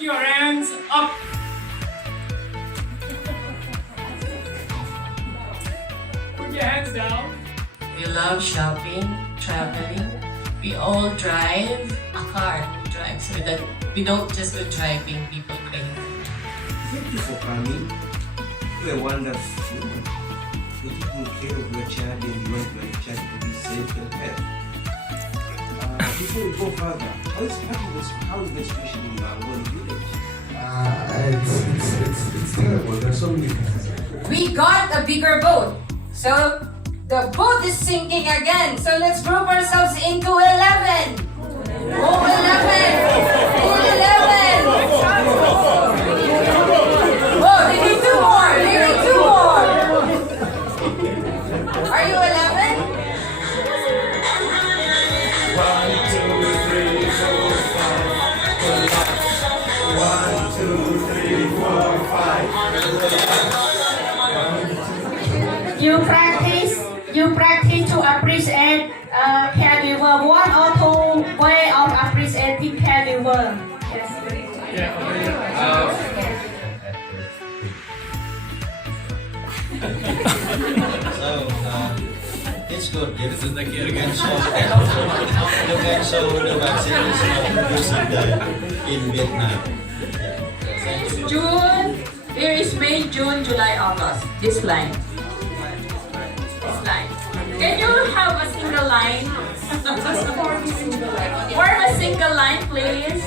Put your hands up. Put your hands down. We love shopping, traveling. We all drive a car. We drive so that we don't just go driving people crazy. Thank you for coming. You are wonderful. You're taking care of your child and you want your child to be safe and healthy. Before we go further, how is the situation in Mangoni village? It's terrible. There's so many things. We got a bigger boat. So the boat is sinking again. So let's group ourselves into 11. Oh, 11. Oh, 11. Oh, they need two more. They need two more. Are you 11? 1, 2, 3, 4, 5. 1, 2, 3, 4, 5. You practice to appreciate caregiver. One or two way of appreciating caregiver. It's good. You can show the vaccine is not produced in Vietnam. June. Here is May, June, July, August. This line. This line. Can you have a single line? Form a single line, please.